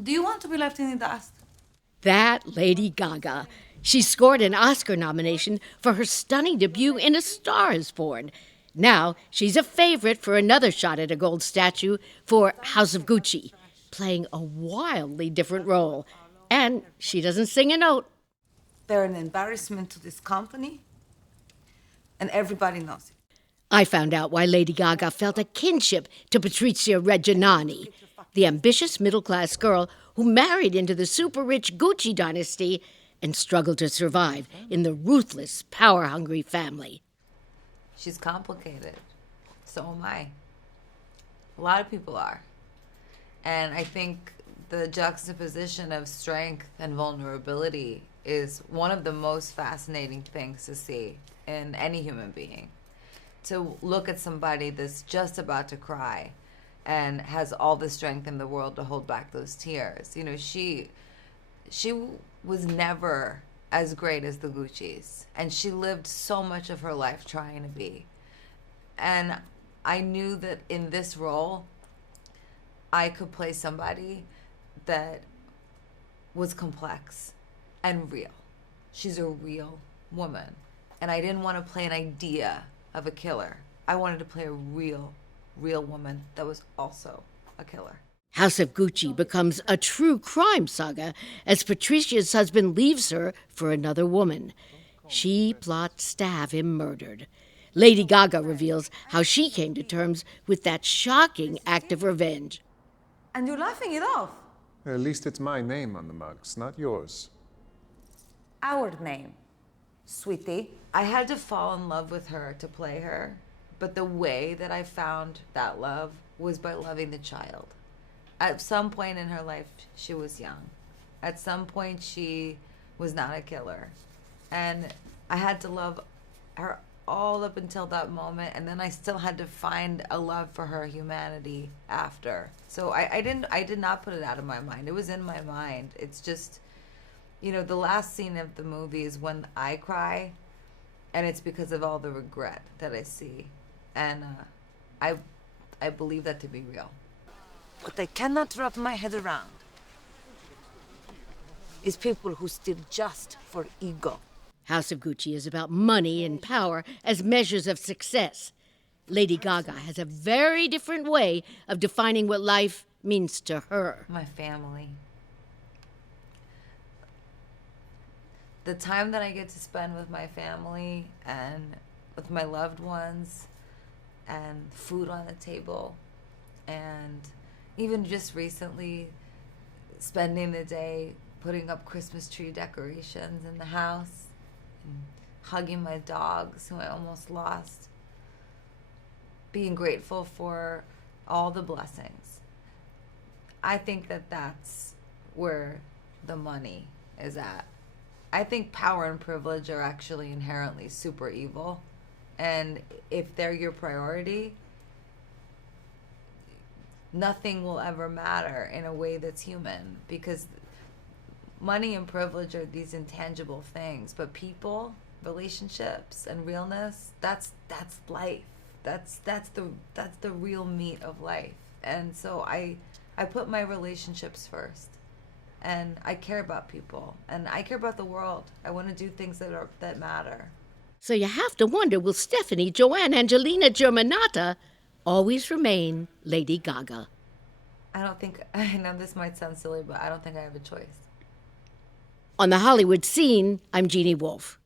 Do you want to be left in the dust? That Lady Gaga. She scored an Oscar nomination for her stunning debut in A Star is Born. Now she's a favorite for another shot at a gold statue for House of Gucci, playing a wildly different role. And she doesn't sing a note. They're an embarrassment to this company, and everybody knows it. I found out why Lady Gaga felt a kinship to Patrizia Reggiani, the ambitious middle-class girl who married into the super-rich Gucci dynasty and struggled to survive in the ruthless, power-hungry family. She's complicated. So am I. A lot of people are. And I think the juxtaposition of strength and vulnerability is one of the most fascinating things to see in any human being. To look at somebody that's just about to cry and has all the strength in the world to hold back those tears. You know, she was never as great as the Gucci's, and she lived so much of her life trying to be. And I knew that in this role, I could play somebody that was complex and real. She's a real woman. And I didn't want to play an idea of a killer. I wanted to play a real woman that was also a killer. House of Gucci becomes a true crime saga as Patricia's husband leaves her for another woman. She plots to have him murdered. Lady Gaga reveals how she came to terms with that shocking act of revenge. And you're laughing it off. At least it's my name on the mugs, not yours. Our name, sweetie. I had to fall in love with her to play her, but the way that I found that love was by loving the child. At some point in her life, she was young. At some point, she was not a killer. And I had to love her all up until that moment, and then I still had to find a love for her humanity after. So I did not put it out of my mind. It was in my mind. It's just, you know, the last scene of the movie is when I cry, and it's because of all the regret that I see. And I believe that to be real. What I cannot wrap my head around is people who steal just for ego. House of Gucci is about money and power as measures of success. Lady Gaga has a very different way of defining what life means to her. My family. The time that I get to spend with my family and with my loved ones and food on the table, and even just recently spending the day putting up Christmas tree decorations in the house and hugging my dogs who I almost lost, being grateful for all the blessings. I think that that's where the money is at. I think power and privilege are actually inherently super evil. And if they're your priority, nothing will ever matter in a way that's human, because money and privilege are these intangible things, but people, relationships, and realness, that's life. That's the real meat of life. And so I put my relationships first. And I care about people, and I care about the world. I want to do things that matter. So you have to wonder, will Stefani, Joanne, Angelina, Germanotta always remain Lady Gaga? I know this might sound silly, but I don't think I have a choice. On the Hollywood scene, I'm Jeannie Wolf.